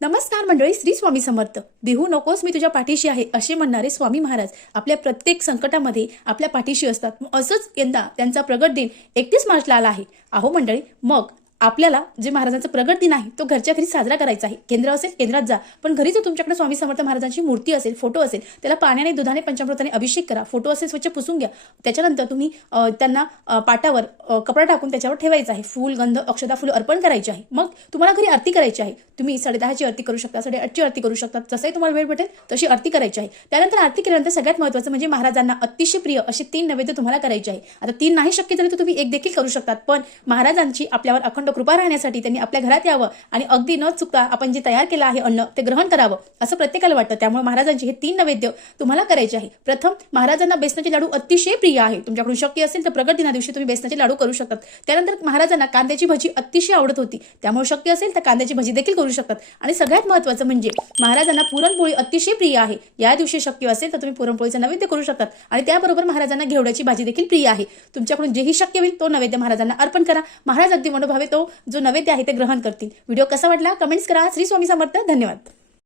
नमस्कार मंडळी, श्री स्वामी समर्थ. बिहू नकोस मी तुझ्या पाठीशी आहे असे म्हणणारे स्वामी महाराज आपल्या प्रत्येक संकटामध्ये आपल्या पाठीशी असतात. असंच यंदा त्यांचा प्रगट दिन 31 मार्चला आला आहे. अहो मंडळी, मग आपल्याला जे महाराजांचा प्रगट दिन आहे तो घरच्या घरी साजरा करायचा आहे. केंद्र असेल केंद्रात जा, पण घरी जर तुमच्याकडे स्वामी समर्थ महाराजांची मूर्ती असेल, फोटो असेल, त्याला पाण्याने दुधाने पंचामृताने अभिषेक करा. फोटो असेल स्वच्छ पुसून घ्या. त्याच्यानंतर तुम्ही त्यांना पाटावर कपडा टाकून त्याच्यावर ठेवायचा आहे. फूल गंध अक्षदा फुलं अर्पण करायची आहे. मग तुम्हाला घरी आरती करायची आहे. तुम्ही 10:30ची आरती करू शकता, 8:30ची आरती करू शकता, जसंही तुम्हाला वेळ भेटेल तशी आरती करायची आहे. त्यानंतर आरती केल्यानंतर सगळ्यात महत्त्वाचं म्हणजे महाराजांना अतिशय प्रिय असे 3 नैवेद्य तुम्हाला करायचे आहे. आता 3 नाही शक्य झाले तर तुम्ही 1 देखील करू शकतात, पण महाराजांची आपल्यावर अखंड कृपा राहण्यासाठी त्यांनी आपल्या घरात यावं आणि अगदी न चुकता आपण जे तयार केलं आहे अन्न ते ग्रहण करावं असं प्रत्येकाला वाटतं. त्यामुळे महाराजांचे हे 3 नैवेद्य तुम्हाला करायचे आहे. प्रथम, महाराजांना बेसनाचे लाडू अतिशय प्रिय आहे. तुमच्याकडून शक्य असेल तर प्रगट दिना दिवशी तुम्ही बेसनाचे लाडू करू शकतात. त्यानंतर महाराजांना कांद्याची भजी अतिशय आवडत होती, त्यामुळे शक्य असेल तर कांद्याची भजी देखील करू शकतात. आणि सगळ्यात महत्त्वाचं म्हणजे महाराजांना पुरणपोळी अतिशय प्रिय आहे. या दिवशी शक्य असेल तर तुम्ही पुरणपोळीचा नैवेद्य करू शकतात. आणि त्याबरोबर महाराजांना घेवड्याची भाजी देखील प्रिय आहे. तुमच्याकडून जेही शक्य होईल तो नैवेद्य महाराजांना अर्पण करा. महाराज अगदी मनोभावे तो जो नैवेद्य आहे ते ग्रहण करतील. व्हिडिओ कसा वाटला कमेंट्स करा. श्री स्वामी समर्थ. धन्यवाद.